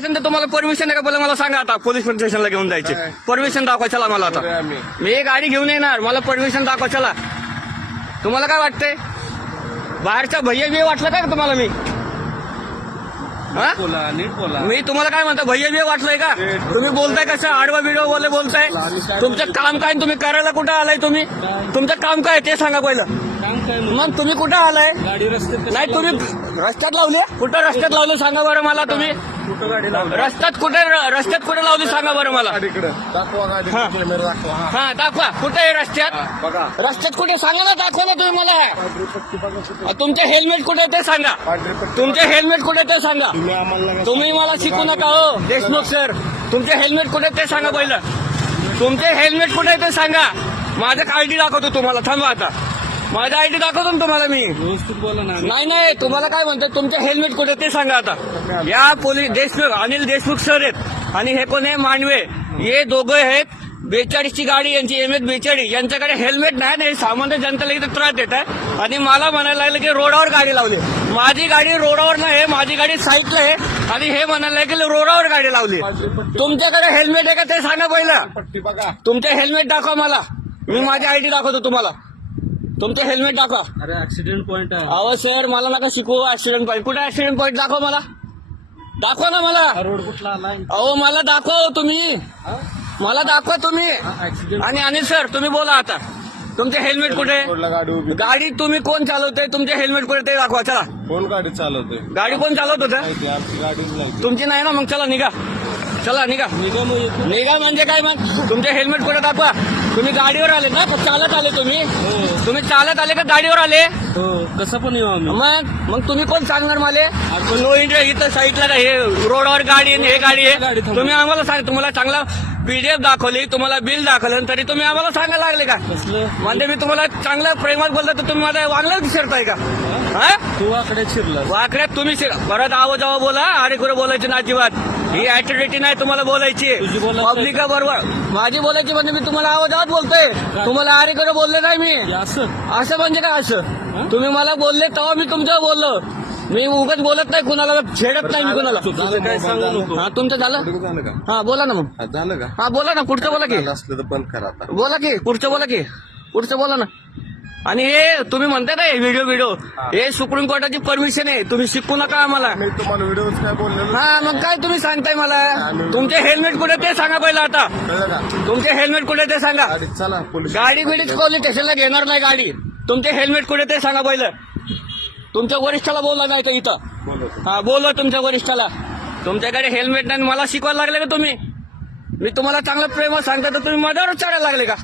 तुम्हाला परमिशन आहे का बोला मला सांगा आता पोलीस स्टेशनला घेऊन जायचे परमिशन दाखवा चला मला आता मी एक गाडी घेऊन येणार मला परमिशन दाखवा चला तुम्हाला काय वाटतंय बाहेरचा भैया बी वाटलं काय तुम्हाला मी मी तुम्हाला काय म्हणतो भैया बी वाटलंय का तुम्ही बोलताय कसं आडवा व्हिडिओ बोले बोलताय तुमचं काम काय तुम्ही करायला कुठं आलाय तुम्ही तुमचं काम काय ते सांगा पहिलं मग तुम्ही कुठं आलाय नाही तुम्ही रस्त्यात लावले कुठं रस्त्यात लावलं सांगा बरं मला तुम्ही रस्त्यात कुठे लावली सांगा बरं मला हा दाखवा कुठे आहे रस्त्यात कुठे सांगा ना दाखवा ना तुम्ही मला तुमचे हेल्मेट कुठे ते सांगा तुमचे हेल्मेट कुठे ते सांगा तुम्ही मला शिकू नका हो देशमुख सर तुमचे हेल्मेट कुठे ते सांगा पहिलं तुमचे हेल्मेट कुठे ते सांगा माझं आयडी दाखवतो तुम्हाला थांबा आता माझा आयडी दाखवतो ना तुम्हाला मी नाही तुम्हाला काय म्हणतो तुमचे हेल्मेट कुठे ते सांगा आता या पोलीस देशमुख अनिल देशमुख सर आहेत आणि हे कोण आहे मांडवे हे दोघं आहेत 42 ची गाडी यांची MS 42 यांच्याकडे हेल्मेट नाही सामान्य जनतेला इथे त्रास देत आहे आणि मला म्हणायला लागलं की रोडावर गाडी लावली माझी गाडी रोडावर नाही माझी गाडी साईडला आहे आणि हे म्हणायला लागले की रोडावर गाडी लावली तुमच्याकडे हेल्मेट आहे का ते सांगा पहिलं तुमचे हेल्मेट दाखवा मला मी माझी आयडी दाखवतो तुम्हाला तुमचं हेल्मेट दाखवा अरे ऍक्सिडेंट पॉइंट आहे अहो सर मला नका शिकवू ऍक्सिडेंट पॉईंट कुठे ऍक्सिडेंट पॉईंट दाखवा मला दाखवा ना मला रोड कुठला आलाय अहो मला दाखवा तुम्ही मला दाखवा तुम्ही आणि अनिल सर तुम्ही बोला आता तुमचे हेल्मेट कुठे गाडी तुम्ही कोण चालवतोय तुमचे हेल्मेट कुठे ते दाखवा चला कोण गाडी चालवतोय गाडी कोण चालवत होतं आमची गाडी तुमची नाही ना मग चला निघा निघा म्हणजे काय मग तुमचे हेल्मेट कुठे दाखवा तुम्ही गाडीवर आले ना चालत आले तुम्ही चालत आले का गाडीवर आले कसं पण येऊ आम्ही मग तुम्ही कोण सांगणार मला नो इंडिया इथं साईडला हे रोडवर गाडी आहे हे गाडी आहे तुम्ही आम्हाला सांग तुम्हाला चांगला PDF दाखवली तुम्हाला बिल दाखवलं तरी तुम्ही आम्हाला सांगायला लागले का म्हणजे मी तुम्हाला चांगल्या प्रेमात बोलतो तर तुम्ही माझ्या वागण्यात शिरताय का हा तू वाकड्यात शिरला वाकड्यात तुम्ही परत आवाजावा बोला अरे कुठे बोलायची ना अजिबात ही ऍटिट्यूड नाही तुम्हाला बोलायची पब्लिका बरोबर माझी बोलायची म्हणजे मी तुम्हाला आवाजात बोलतोय तुम्हाला अरे कुठे बोलले नाही मी असं म्हणजे काय असं तुम्ही मला बोलले तेव्हा मी तुमच्यावर बोललो मी उगाच बोलत नाही कुणाला छेडत नाही मी कुणाला काय सांगू नको हा तुमचं झालं झालं का हा बोला ना मग झालं का हा बोला ना पुढचं बोला की असलं तर बंद करा आता बोला की पुढचं बोला ना आणि हे तुम्ही म्हणताय ना व्हिडिओ हे सुप्रीम कोर्टाची परमिशन आहे तुम्ही शिकू नका आम्हाला मी तुम्हाला व्हिडिओ काय बोललेलो हा मग काय तुम्ही सांगताय मला तुमचे हेल्मेट कुठे ते सांगा पहिलं आता कळलं का तुमचे हेल्मेट कुठे ते सांगा गाडीत चला पोलीस गाडी बिडीच पोलीस स्टेशनला घेणार नाही गाडी तुमचे हेल्मेट कुठे ते सांगा पहिलं तुमच्या वरिष्ठाला बोलला नाही का इथं हा बोलवा तुमच्या वरिष्ठाला तुमच्याकडे हेल्मेट नाही मला शिकवायला लागले का तुम्ही मी तुम्हाला चांगलं प्रेम सांगता तर तुम्ही माझ्यावर चढायला लागले का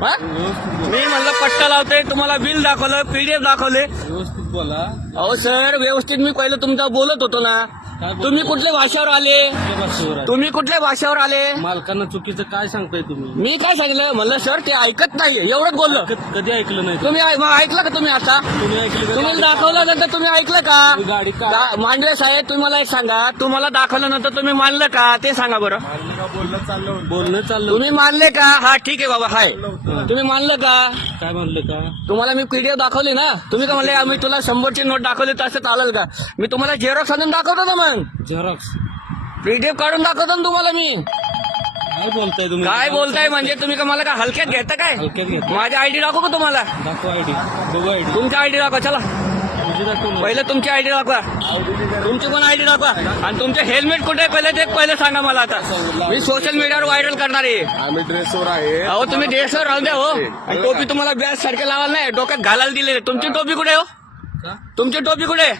मी म्हणलं पट्टा लावतोय तुम्हाला बिल दाखवलं PDF दाखवले व्यवस्थित बोला अहो सर व्यवस्थित मी पहिलं तुमचा बोलत होतो ना तुम्ही कुठल्या भाषेवर आले तुम्ही कुठल्या भाषेवर आले मालकांना चुकीचं काय सांगताय तुम्ही मी काय सांगितलं म्हणलं सर ते ऐकत नाही एवढंच बोललं कधी ऐकलं नाही तुम्ही ऐकलं का तुम्ही आता तुम्ही ऐकलं तुम्ही दाखवलं नंतर तुम्ही ऐकलं का गाडी का मांडवे साहेब तुम्ही मला एक सांगा तुम्हाला दाखवलं नंतर तुम्ही मानलं का ते सांगा बरं बोलणं चाललं तुम्ही मानले का हा ठीक आहे बाबा हाय तुम्ही मानलं का काय म्हणलं का तुम्हाला मी PDF दाखवली ना तुम्ही का म्हणले आम्ही तुला 100ची नोट दाखवली तर असं चालेल का मी तुम्हाला झेरॉक्स आणून दाखवतो ना मग झेरॉक्स PDF काढून दाखवतो ना तुम्हाला मी काय बोलताय तुम्ही काय बोलताय म्हणजे तुम्ही का मला का हलक्यात घेता काय हलक्यात घेत माझी आयडी दाखवू का तुम्हाला दाखवा आयडी बघू आयडी तुमची आयडी दाखवा चला दाखव पहिलं तुमची आयडी दाखवा तुमची पण आयडी दाखवा आणि तुमचे हेल्मेट कुठे पहिले सांगा मला आता मी सोशल मीडियावर व्हायरल करणार आहे आम्ही ड्रेसवर आहे अहो तुम्ही ड्रेसवर राहू द्या हो आणि टोपी तुम्हाला बॅग सारखे लावायला नाही डोक्यात घालायला दिले तुमची टोपी कुठे हो तुमची टोपी कुठे